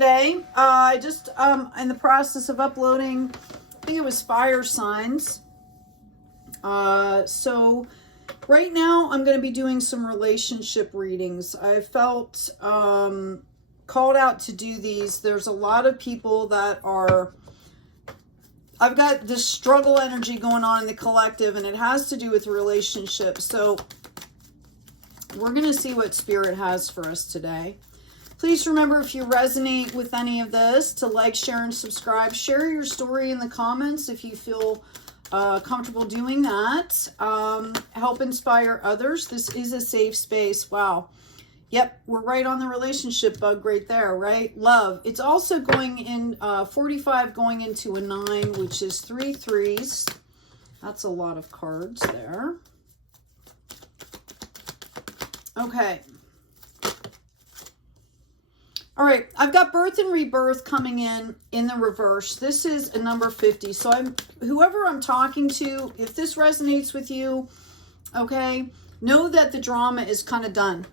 today. I just in the process of uploading, I think it was fire signs. So right now I'm going to be doing some relationship readings. I felt called out to do these. There's a lot of people that are, I've got this struggle energy going on in the collective, and it has to do with relationships. So we're going to see what Spirit has for us today. Please remember, if you resonate with any of this, to like, share, and subscribe. Share your story in the comments if you feel comfortable doing that. Help inspire others. This is a safe space. Wow. Yep, we're right on the relationship bug right there, right? Love. It's also going in 45 going into a 9, which is 3 threes. That's a lot of cards there. Okay. All right, I've got birth and rebirth coming in the reverse. This is a number 50. So whoever I'm talking to, if this resonates with you, okay, know that the drama is kind of done.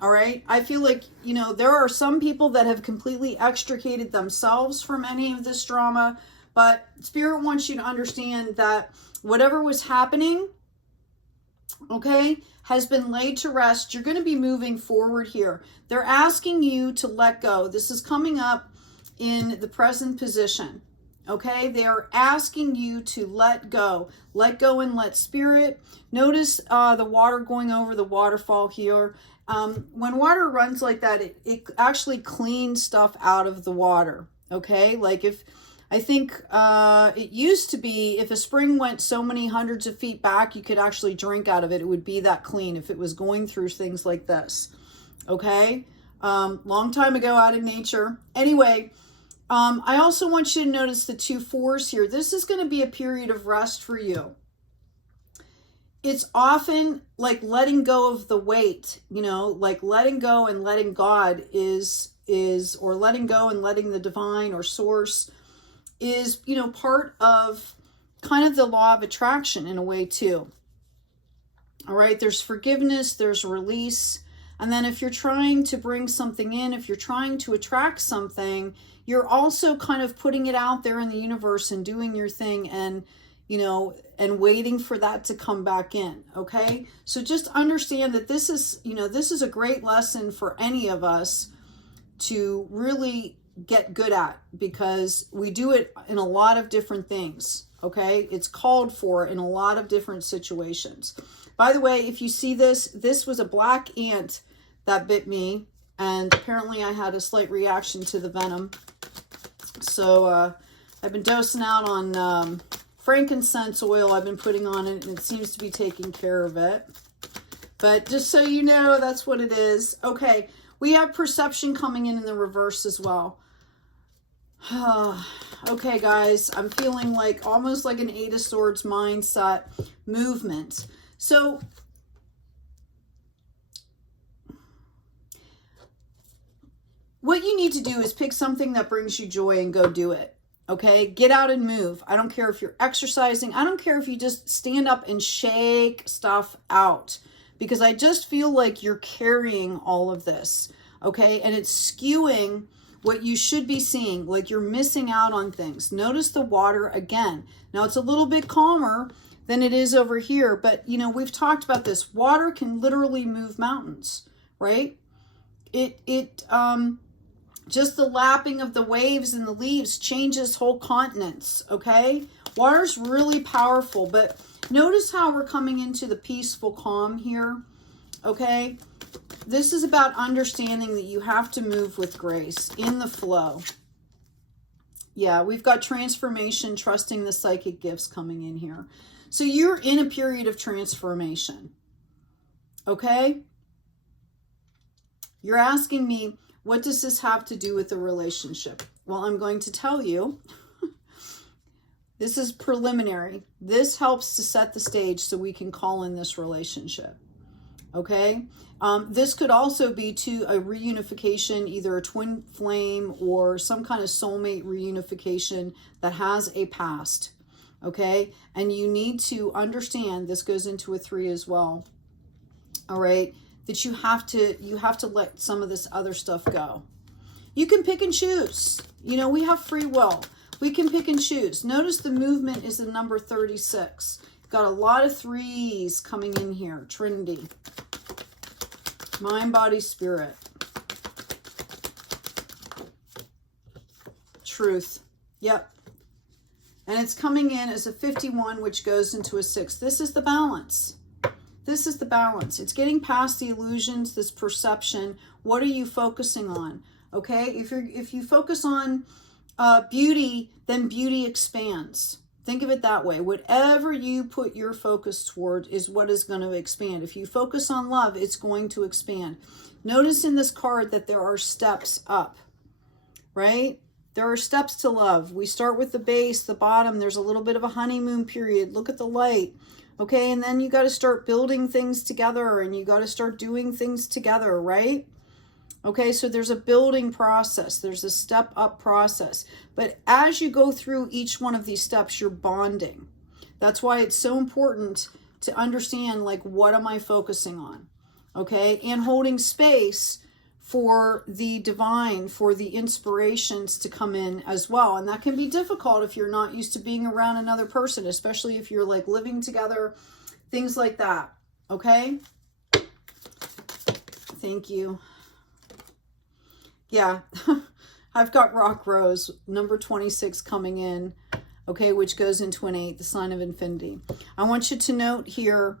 All right. I feel like, you know, there are some people that have completely extricated themselves from any of this drama, but Spirit wants you to understand that whatever was happening, okay, has been laid to rest. You're going to be moving forward here. They're asking you to let go. This is coming up in the present position. Okay, they're asking you to let go and let Spirit. Notice the water going over the waterfall here. When water runs like that, it actually cleans stuff out of the water. Okay, like I think it used to be, if a spring went so many hundreds of feet back, you could actually drink out of it. It would be that clean if it was going through things like this. Okay, long time ago out in nature. Anyway, I also want you to notice the 2 4s here. This is going to be a period of rest for you. It's often like letting go of the weight, you know, like letting go and letting God or letting go and letting the divine or source is, you know, part of kind of the law of attraction in a way too. All right, there's forgiveness, there's release. And then if you're trying to bring something in, if you're trying to attract something, you're also kind of putting it out there in the universe and doing your thing and, you know, and waiting for that to come back in. Okay. So just understand that this is, you know, this is a great lesson for any of us to really get good at, because we do it in a lot of different things. Okay. It's called for in a lot of different situations. By the way, if you see this was a black ant that bit me, and apparently I had a slight reaction to the venom. So I've been dosing out on frankincense oil. I've been putting on it, and it seems to be taking care of it. But just so you know, that's what it is. Okay, we have perception coming in the reverse as well. Okay, guys, I'm feeling like almost like an 8 of Swords mindset movement. So what you need to do is pick something that brings you joy and go do it. Okay, get out and move. I don't care if you're exercising. I don't care if you just stand up and shake stuff out, because I just feel like you're carrying all of this. Okay, and it's skewing what you should be seeing, like you're missing out on things. Notice the water again. Now it's a little bit calmer than it is over here, but you know, we've talked about this. Water can literally move mountains, right? Just the lapping of the waves and the leaves changes whole continents, okay? Water's really powerful, but notice how we're coming into the peaceful calm here, okay? This is about understanding that you have to move with grace, in the flow. Yeah, we've got transformation, trusting the psychic gifts coming in here. So you're in a period of transformation, okay? You're asking me, what does this have to do with the relationship? Well, I'm going to tell you. This is preliminary. This helps to set the stage so we can call in this relationship. Okay? This could also be to a reunification, either a twin flame or some kind of soulmate reunification that has a past. Okay? And you need to understand, this goes into a 3 as well. All right? That you have to let some of this other stuff go. You can pick and choose. You know, we have free will. We can pick and choose. Notice the movement is the number 36. Got a lot of threes coming in here. Trinity. Mind, body, spirit. Truth. Yep. And it's coming in as a 51, which goes into a 6. This is the balance. This is the balance. It's getting past the illusions, this perception. What are you focusing on? Okay? If you focus on beauty, then beauty expands. Think of it that way. Whatever you put your focus toward is what is going to expand. If you focus on love, it's going to expand. Notice in this card that there are steps up, right? There are steps to love. We start with the base, the bottom. There's a little bit of a honeymoon period. Look at the light. Okay, and then you got to start building things together, and you got to start doing things together, right? Okay, so there's a building process. There's a step up process. But as you go through each one of these steps, you're bonding. That's why it's so important to understand, like, what am I focusing on? Okay, and holding space for the divine, for the inspirations to come in as well. And that can be difficult if you're not used to being around another person, especially if you're like living together, things like that. Okay? Thank you. Yeah, I've got Rock Rose, number 26 coming in, okay, which goes into an 8, the sign of infinity. I want you to note here,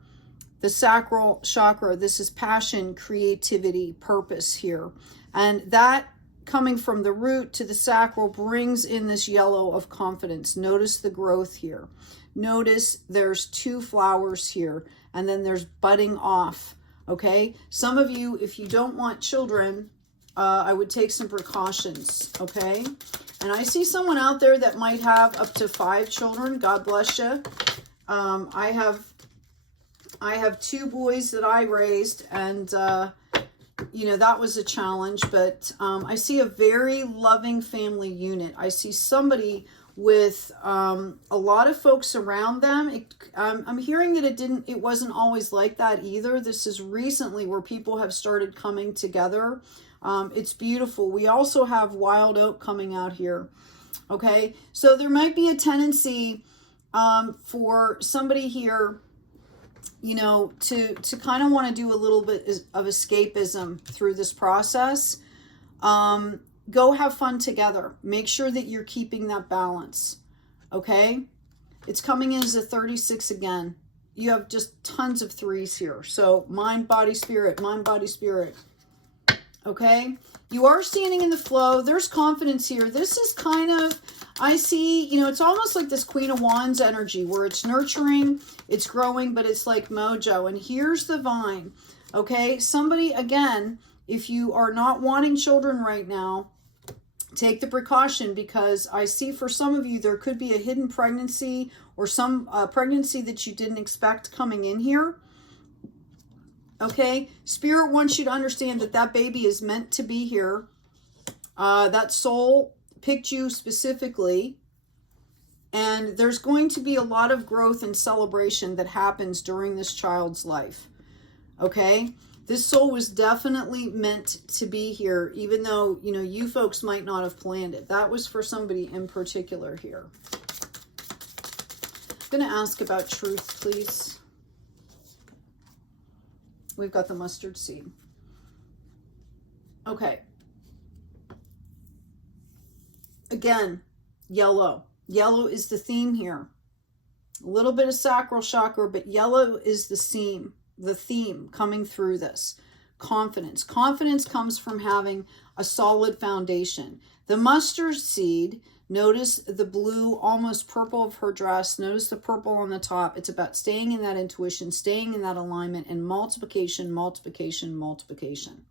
the sacral chakra, this is passion, creativity, purpose here. And that coming from the root to the sacral brings in this yellow of confidence. Notice the growth here. Notice there's 2 flowers here, and then there's budding off, okay? Some of you, if you don't want children, I would take some precautions, okay? And I see someone out there that might have up to 5 children. God bless you. I have 2 boys that I raised, and you know, that was a challenge, but I see a very loving family unit. I see somebody with a lot of folks around them. I'm hearing that it wasn't always like that either. This is recently where people have started coming together. It's beautiful. We also have wild oak coming out here. Okay, so there might be a tendency for somebody here, you know, to kind of want to do a little bit of escapism through this process. Go have fun together. Make sure that you're keeping that balance. Okay, it's coming in as a 36 again. You have just tons of 3s here. So mind, body, spirit, mind, body, spirit. Okay, you are standing in the flow. There's confidence here. This is kind of, I see, you know, it's almost like this Queen of Wands energy where it's nurturing, it's growing, but it's like mojo. And here's the vine. Okay, somebody, again, if you are not wanting children right now, take the precaution, because I see for some of you there could be a hidden pregnancy or some pregnancy that you didn't expect coming in here. Okay, Spirit wants you to understand that that baby is meant to be here. That soul picked you specifically. And there's going to be a lot of growth and celebration that happens during this child's life. Okay, this soul was definitely meant to be here, even though, you know, you folks might not have planned it. That was for somebody in particular here. I'm going to ask about truth, please. We've got the mustard seed. Okay. Again, yellow. Yellow is the theme here. A little bit of sacral chakra, but yellow is the theme coming through this. Confidence. Confidence comes from having a solid foundation. The mustard seed, notice the blue, almost purple of her dress. Notice the purple on the top. It's about staying in that intuition, staying in that alignment, and multiplication, multiplication, multiplication.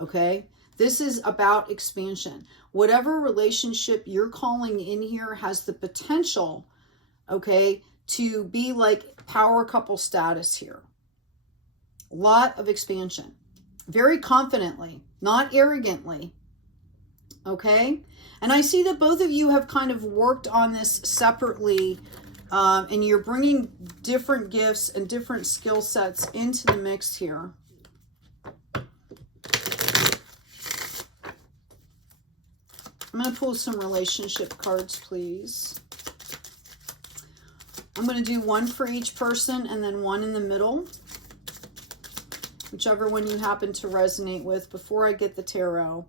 Okay? This is about expansion. Whatever relationship you're calling in here has the potential, okay, to be like power couple status here. A lot of expansion. Very confidently, not arrogantly. Okay? And I see that both of you have kind of worked on this separately, and you're bringing different gifts and different skill sets into the mix here. I'm going to pull some relationship cards, please. I'm going to do one for each person and then one in the middle, whichever one you happen to resonate with before I get the tarot.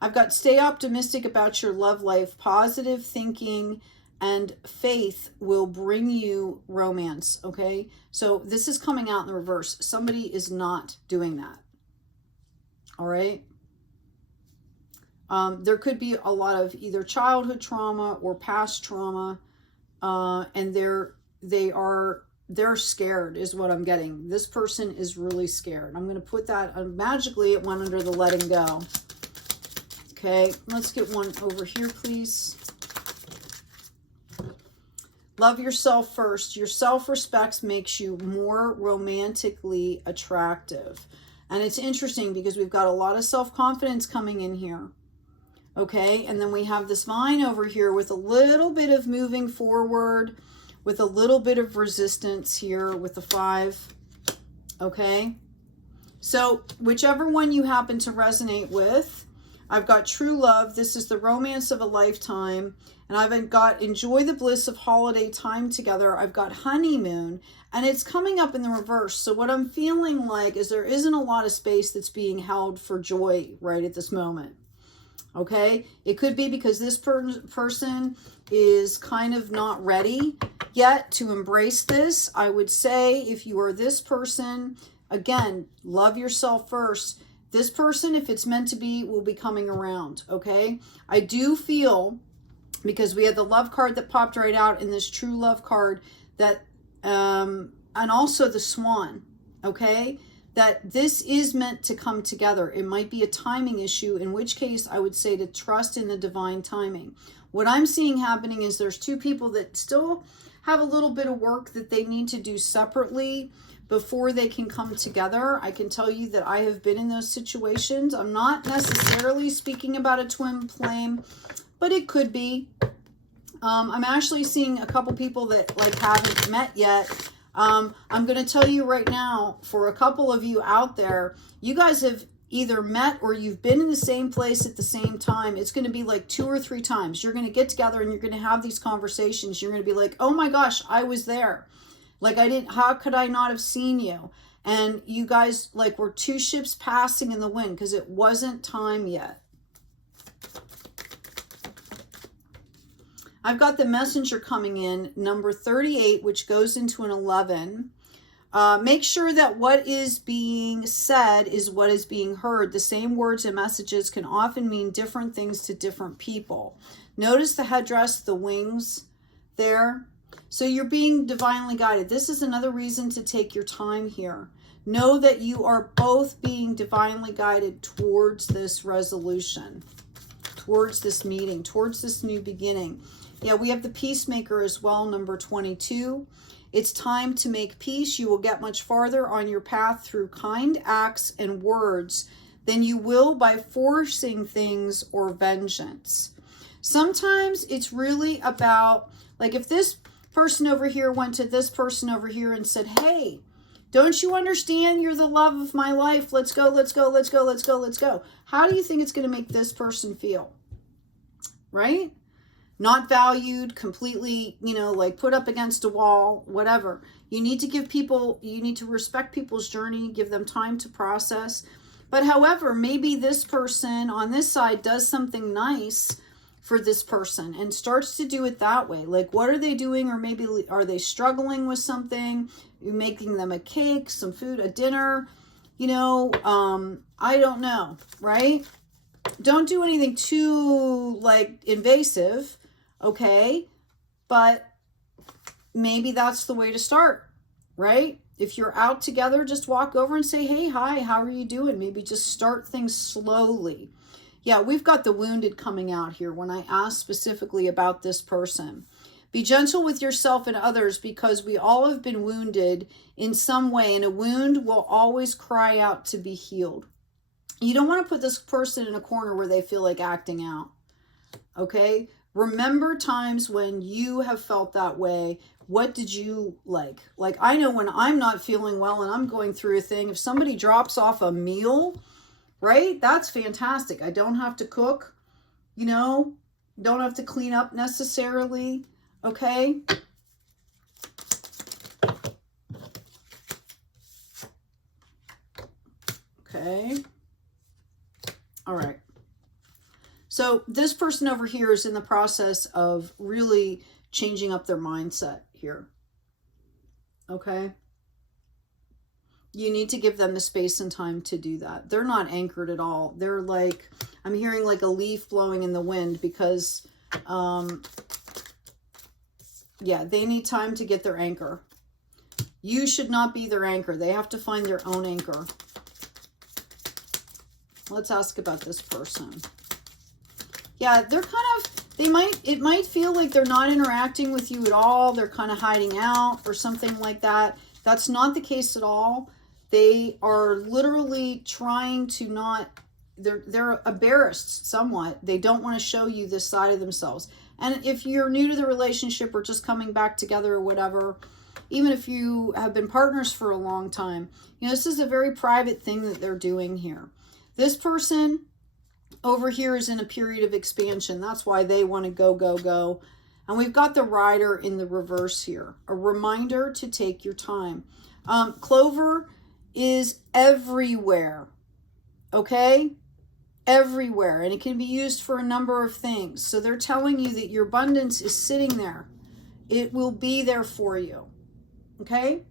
I've got stay optimistic about your love life. Positive thinking and faith will bring you romance, okay? So this is coming out in the reverse. Somebody is not doing that, all right? There could be a lot of either childhood trauma or past trauma, and they're scared is what I'm getting. This person is really scared. I'm going to put that, magically it went under the letting go. Okay, let's get one over here, please. Love yourself first. Your self-respect makes you more romantically attractive. And it's interesting because we've got a lot of self-confidence coming in here. Okay, and then we have this vine over here with a little bit of moving forward, with a little bit of resistance here with the 5. Okay, so whichever one you happen to resonate with, I've got true love. This is the romance of a lifetime. And I've got enjoy the bliss of holiday time together. I've got honeymoon, and it's coming up in the reverse. So what I'm feeling like is there isn't a lot of space that's being held for joy right at this moment. Okay, it could be because this person is kind of not ready yet to embrace this. I would say if you are this person, again, love yourself first. This person, if it's meant to be, will be coming around, okay? I do feel, because we had the love card that popped right out in this true love card, that, and also the swan, okay? That this is meant to come together. It might be a timing issue, in which case I would say to trust in the divine timing. What I'm seeing happening is there's two people that still have a little bit of work that they need to do separately before they can come together. I can tell you that I have been in those situations. I'm not necessarily speaking about a twin flame, but it could be. I'm actually seeing a couple people that like haven't met yet. I'm going to tell you right now, for a couple of you out there, you guys have either met or you've been in the same place at the same time. It's going to be like 2 or 3 times. You're going to get together and you're going to have these conversations. You're going to be like, oh my gosh, I was there. Like how could I not have seen you? And you guys like were 2 ships passing in the wind because it wasn't time yet. I've got the messenger coming in, number 38, which goes into an 11. Make sure that what is being said is what is being heard. The same words and messages can often mean different things to different people. Notice the headdress, the wings there. So you're being divinely guided. This is another reason to take your time here. Know that you are both being divinely guided towards this resolution, towards this meeting, towards this new beginning. Yeah, we have the peacemaker as well, number 22. It's time to make peace. You will get much farther on your path through kind acts and words than you will by forcing things or vengeance. Sometimes it's really about, like if this person over here went to this person over here and said, hey, don't you understand you're the love of my life? Let's go, let's go, let's go, let's go, let's go. How do you think it's going to make this person feel? Right? Not valued, completely, you know, like put up against a wall, whatever. You need to give people, you need to respect people's journey, give them time to process. But however, maybe this person on this side does something nice for this person and starts to do it that way. Like, what are they doing? Or maybe are they struggling with something? You're making them a cake, some food, a dinner, you know, I don't know, right? Don't do anything too like invasive. Okay, but maybe that's the way to start, right? If you're out together, just walk over and say, hey, hi, how are you doing? Maybe just start things slowly. Yeah, we've got the wounded coming out here when I asked specifically about this person. Be gentle with yourself and others because we all have been wounded in some way, and a wound will always cry out to be healed. You don't want to put this person in a corner where they feel like acting out, okay? Remember times when you have felt that way. What did you like? Like, I know when I'm not feeling well and I'm going through a thing, if somebody drops off a meal, right? That's fantastic. I don't have to cook, you know, Don't have to clean up necessarily. Okay. Okay. All right. So this person over here is in the process of really changing up their mindset here. Okay. You need to give them the space and time to do that. They're not anchored at all. They're like, I'm hearing like a leaf blowing in the wind because, yeah, they need time to get their anchor. You should not be their anchor. They have to find their own anchor. Let's ask about this person. Yeah, they're kind of, it might feel like they're not interacting with you at all. They're kind of hiding out or something like that. That's not the case at all. They are literally trying to not, they're embarrassed somewhat. They don't want to show you this side of themselves. And if you're new to the relationship or just coming back together or whatever, even if you have been partners for a long time, you know, this is a very private thing that they're doing here. This person over here is in a period of expansion. That's why they want to go, go, go. And we've got the Rider in the reverse here. A reminder to take your time. Clover is everywhere. Okay? Everywhere. And it can be used for a number of things. So they're telling you that your abundance is sitting there. It will be there for you. Okay?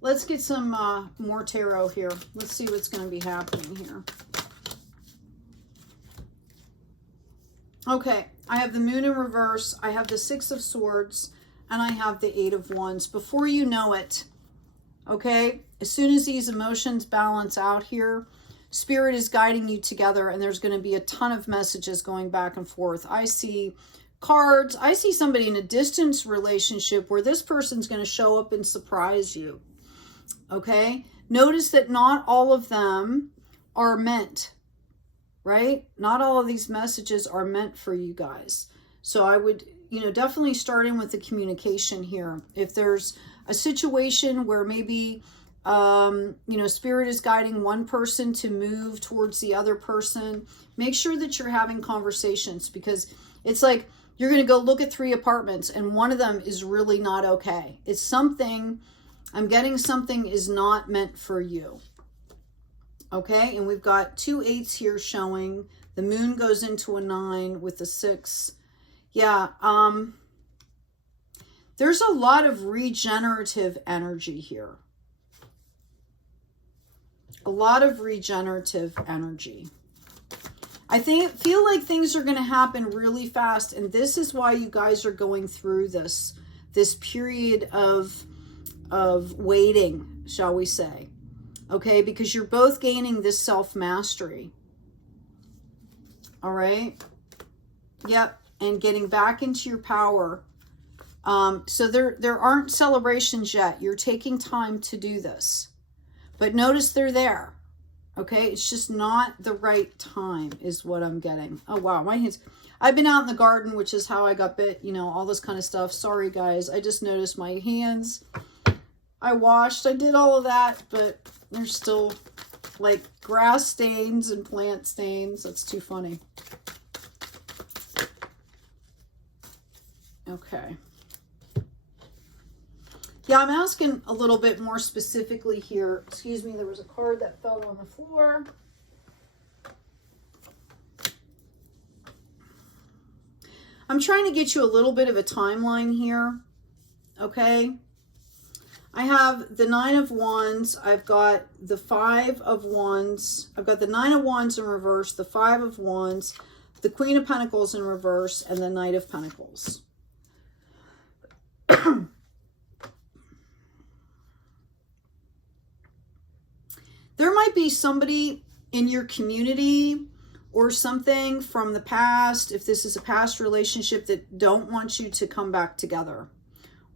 Let's get some more tarot here. Let's see what's going to be happening here. Okay, I have the Moon in reverse, I have the Six of Swords, and I have the Eight of Wands. Before you know it, okay, as soon as these emotions balance out here, Spirit is guiding you together, and there's going to be a ton of messages going back and forth. I see cards. I see somebody in a distance relationship where this person's going to show up and surprise you. Okay, notice that not all of them are meant. Right? Not all of these messages are meant for you guys. So I would, you know, definitely start in with the communication here. If there's a situation where maybe, you know, Spirit is guiding one person to move towards the other person, make sure that you're having conversations, because it's like you're going to go look at 3 apartments and one of them is really not okay. It's something, I'm getting something is not meant for you. Okay, and we've got 2 8s here showing. The Moon goes into a 9 with the 6. Yeah, there's a lot of regenerative energy here. A lot of regenerative energy. I feel like things are going to happen really fast, and this is why you guys are going through this period of waiting, shall we say. Okay, because you're both gaining this self-mastery. All right. Yep. And getting back into your power. So there aren't celebrations yet. You're taking time to do this. But notice they're there. Okay. It's just not the right time is what I'm getting. Oh, wow. My hands. I've been out in the garden, which is how I got bit, you know, all this kind of stuff. Sorry, guys. I just noticed my hands. I washed. I did all of that, but there's still like grass stains and plant stains. That's too funny. Okay. Yeah, I'm asking a little bit more specifically here. Excuse me, there was a card that fell on the floor. I'm trying to get you a little bit of a timeline here. Okay. I have the 9 of Wands. I've got the 5 of Wands. I've got the 9 of Wands in reverse, the 5 of Wands, the Queen of Pentacles in reverse, and the Knight of Pentacles. There might be somebody in your community or something from the past, if this is a past relationship, that don't want you to come back together.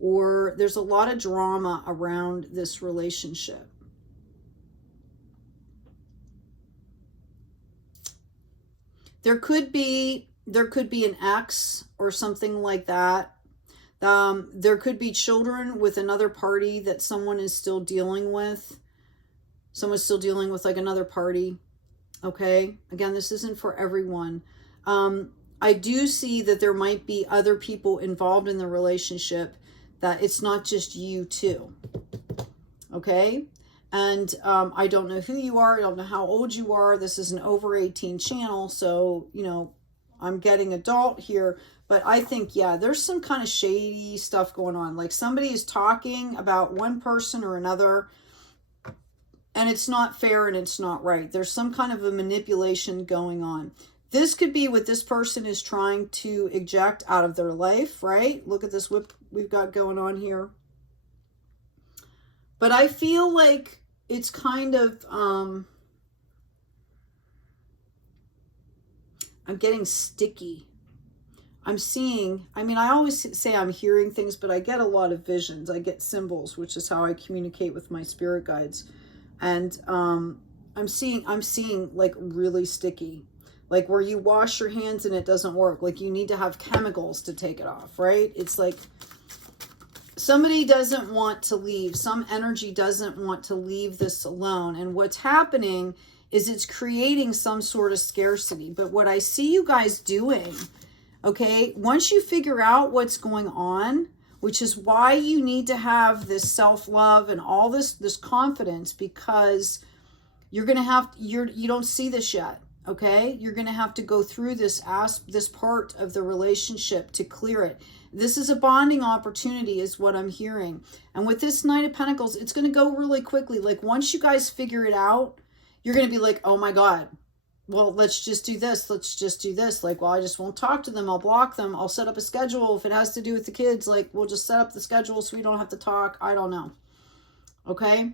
Or there's a lot of drama around this relationship. There could be an ex or something like that. There could be children with another party that someone is still dealing with. Someone's still dealing with like another party. Okay. Again, this isn't for everyone. I do see that there might be other people involved in the relationship, that it's not just you two. Okay? And I don't know who you are. I don't know how old you are. This is an over 18 channel. So, you know, I'm getting adult here. But I think, yeah, there's some kind of shady stuff going on. Like somebody is talking about one person or another, and it's not fair and it's not right. There's some kind of a manipulation going on. This could be what this person is trying to eject out of their life, right? Look at this whip we've got going on here. But I feel like it's kind of, I'm getting sticky. I'm seeing, I mean, I always say I'm hearing things, but I get a lot of visions. I get symbols, which is how I communicate with my spirit guides. And I'm seeing like really sticky, like where you wash your hands and it doesn't work. Like you need to have chemicals to take it off, right? It's like somebody doesn't want to leave. Some energy doesn't want to leave this alone. And what's happening is it's creating some sort of scarcity. But what I see you guys doing, okay, once you figure out what's going on, which is why you need to have this self-love and all this confidence, because you're going to have, you don't see this yet, okay? You're going to have to go through this part of the relationship to clear it. This is a bonding opportunity is what I'm hearing. And with this Knight of Pentacles, it's going to go really quickly. Like once you guys figure it out, you're going to be like, oh my God, well, let's just do this. Let's just do this. Like, well, I just won't talk to them. I'll block them. I'll set up a schedule. If it has to do with the kids, like, we'll just set up the schedule so we don't have to talk. I don't know. Okay.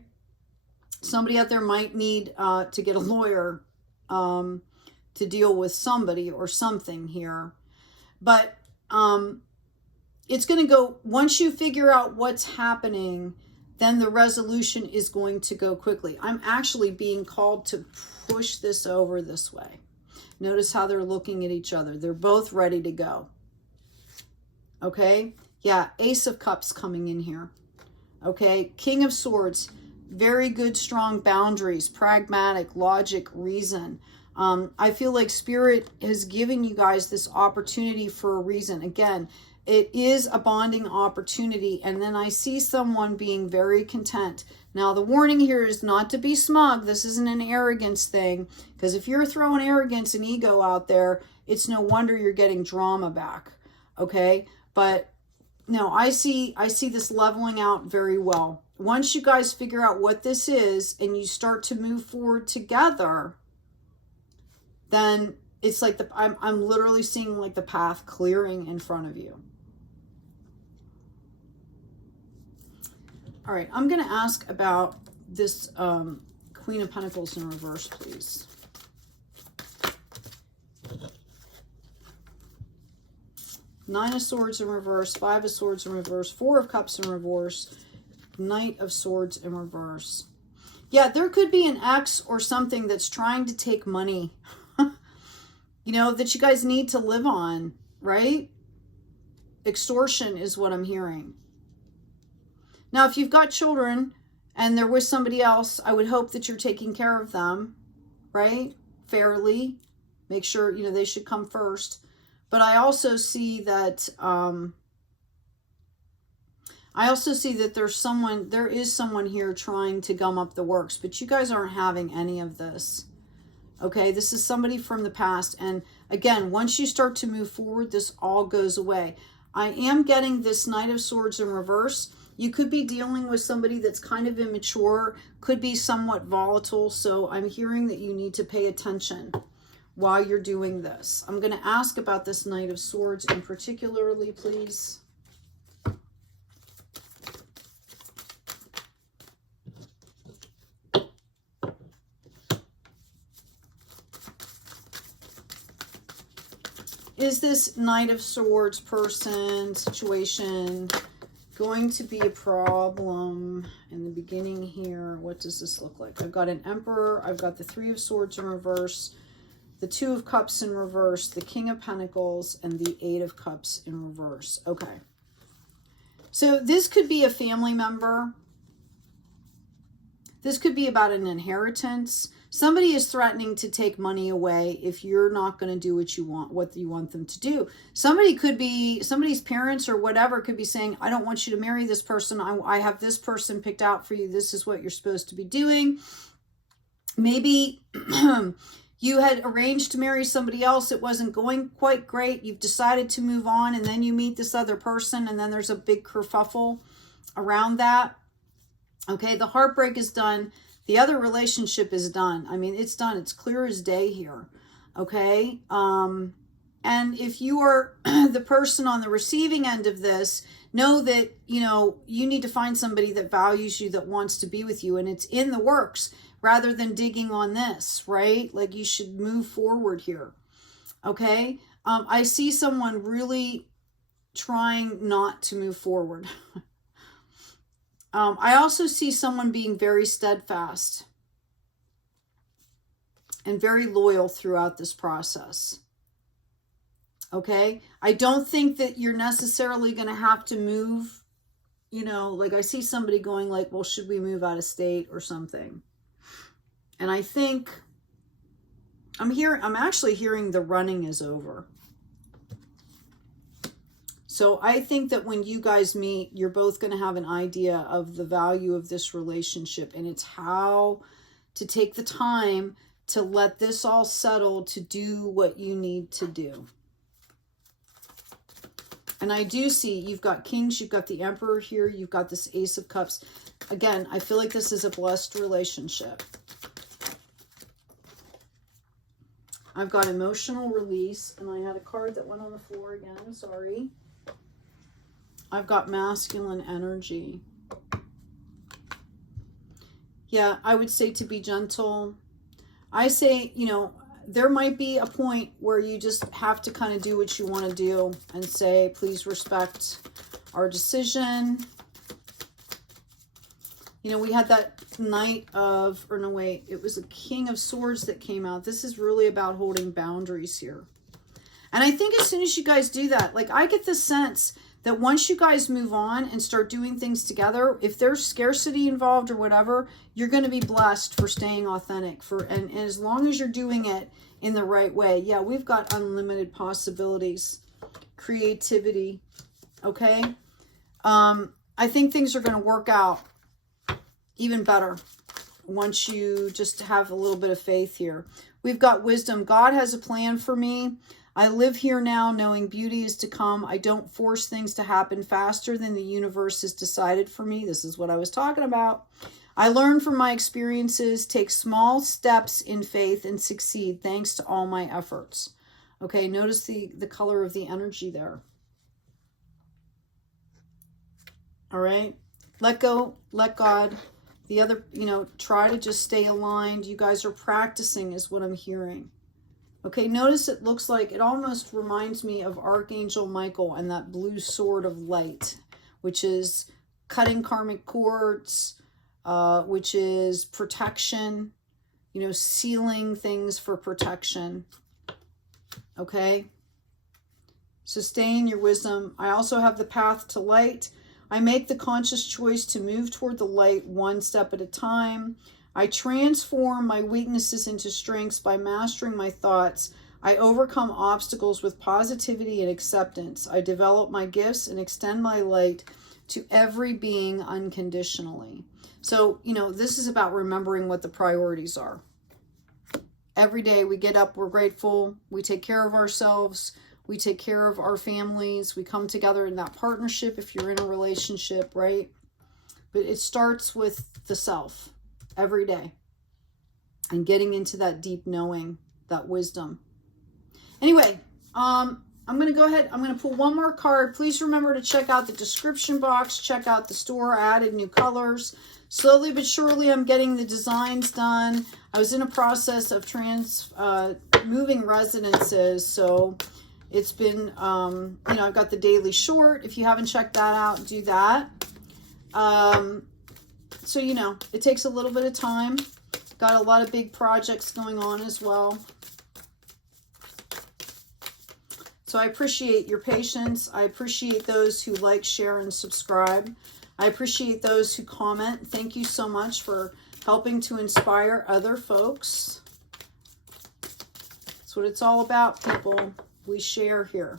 Somebody out there might need to get a lawyer to deal with somebody or something here. But it's going to go, once you figure out what's happening, then the resolution is going to go quickly. I'm actually being called to push this over this way. Notice how they're looking at each other. They're both ready to go. Okay? Yeah, Ace of Cups coming in here. Okay? King of Swords. Very good, strong boundaries. Pragmatic, logic, reason. I feel like Spirit has given you guys this opportunity for a reason. Again, it is a bonding opportunity. And then I see someone being very content. Now, the warning here is not to be smug. This isn't an arrogance thing. Because if you're throwing arrogance and ego out there, it's no wonder you're getting drama back. Okay? But no, I see this leveling out very well. Once you guys figure out what this is and you start to move forward together, then it's like I'm literally seeing like the path clearing in front of you. All right, I'm going to ask about this Queen of Pentacles in reverse, please. Nine of Swords in reverse, Five of Swords in reverse, Four of Cups in reverse, Knight of Swords in reverse. Yeah, there could be an ex or something that's trying to take money, you know, that you guys need to live on, right? Extortion is what I'm hearing. Now, if you've got children and they're with somebody else, I would hope that you're taking care of them, right? Fairly. Make sure, you know, they should come first. But I also see that, there is someone here trying to gum up the works, but you guys aren't having any of this. Okay, this is somebody from the past. And again, once you start to move forward, this all goes away. I am getting this Knight of Swords in reverse. You could be dealing with somebody that's kind of immature, could be somewhat volatile. So I'm hearing that you need to pay attention while you're doing this. I'm going to ask about this Knight of Swords in particularly, please. Is this Knight of Swords person, situation going to be a problem in the beginning here? What does this look like? I've got an Emperor. I've got the Three of Swords in reverse, the Two of Cups in reverse, the King of Pentacles, and the Eight of Cups in reverse. Okay. So this could be a family member. This could be about an inheritance. Somebody is threatening to take money away if you're not going to do what you want them to do. Somebody could be, somebody's parents or whatever could be saying, I don't want you to marry this person. I have this person picked out for you. This is what you're supposed to be doing. Maybe you had arranged to marry somebody else. It wasn't going quite great. You've decided to move on, and then you meet this other person, and then there's a big kerfuffle around that. Okay, the heartbreak is done. The other relationship is done. I mean, it's done. It's clear as day here. Okay. And if you are the person on the receiving end of this, know that, you know, you need to find somebody that values you, that wants to be with you, and it's in the works rather than digging on this, right? Like, you should move forward here. Okay. I see someone really trying not to move forward. I also see someone being very steadfast and very loyal throughout this process. Okay? I don't think that you're necessarily going to have to move, you know, like I see somebody going like, well, should we move out of state or something? And I think I'm actually hearing the running is over. So I think that when you guys meet, you're both going to have an idea of the value of this relationship, and it's how to take the time to let this all settle, to do what you need to do. And I do see you've got Kings, you've got the Emperor here, you've got this Ace of Cups. Again, I feel like this is a blessed relationship. I've got emotional release, and I had a card that went on the floor again. I'm sorry. I've got masculine energy. Yeah, I would say to be gentle. I say, you know, there might be a point where you just have to kind of do what you want to do and say, please respect our decision. You know, we had that Knight of, or no, wait, it was a King of Swords that came out. This is really about holding boundaries here. And I think as soon as you guys do that, like, I get the sense that once you guys move on and start doing things together, if there's scarcity involved or whatever, you're going to be blessed for staying authentic. And as long as you're doing it in the right way. Yeah, we've got unlimited possibilities, creativity. Okay. I think things are going to work out even better once you just have a little bit of faith here. We've got wisdom. God has a plan for me. I live here now knowing beauty is to come. I don't force things to happen faster than the universe has decided for me. This is what I was talking about. I learn from my experiences, take small steps in faith, and succeed thanks to all my efforts. Okay, notice the color of the energy there. All right, let go, let God. The other, you know, try to just stay aligned. You guys are practicing is what I'm hearing. Okay, notice it looks like, it almost reminds me of Archangel Michael and that blue sword of light, which is cutting karmic cords, which is protection, you know, sealing things for protection. Okay, so stay in your wisdom. I also have the path to light. I make the conscious choice to move toward the light one step at a time. I transform my weaknesses into strengths by mastering my thoughts. I overcome obstacles with positivity and acceptance. I develop my gifts and extend my light to every being unconditionally. So, you know, this is about remembering what the priorities are. Every day we get up, we're grateful, we take care of ourselves, we take care of our families, we come together in that partnership if you're in a relationship, right? But it starts with the self. Every day, and getting into that deep knowing, that wisdom. Anyway, I'm going to go ahead. I'm going to pull one more card. Please remember to check out the description box. Check out the store. I added new colors. Slowly but surely, I'm getting the designs done. I was in a process of moving residences, so it's been, you know, I've got the daily short. If you haven't checked that out, do that. So, you know, it takes a little bit of time. Got a lot of big projects going on as well. So I appreciate your patience. I appreciate those who like, share, and subscribe. I appreciate those who comment. Thank you so much for helping to inspire other folks. That's what it's all about, people. We share here.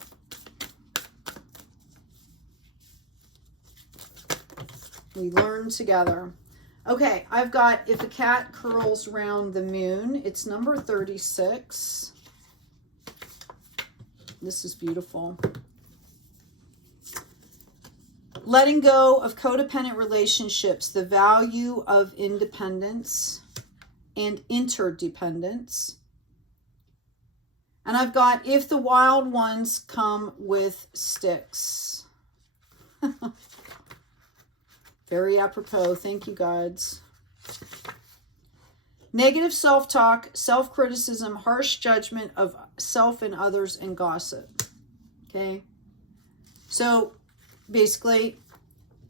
We learn together. Okay, I've got If a Cat Curls Round the Moon. It's number 36. This is beautiful. Letting go of codependent relationships, the value of independence and interdependence. And I've got If the Wild Ones Come with Sticks. Very apropos. Thank you, gods. Negative self-talk, self-criticism, harsh judgment of self and others, and gossip. Okay? So, basically,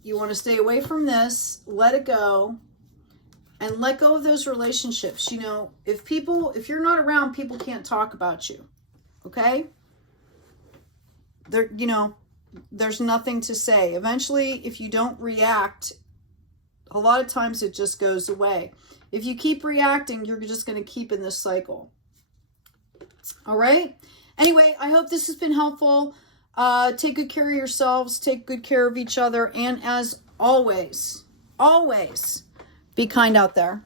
you want to stay away from this, let it go, and let go of those relationships. You know, if you're not around, people can't talk about you. Okay? There's nothing to say. Eventually, if you don't react, a lot of times it just goes away. If you keep reacting, you're just going to keep in this cycle. All right? Anyway, I hope this has been helpful. Take good care of yourselves. Take good care of each other. And as always, always be kind out there.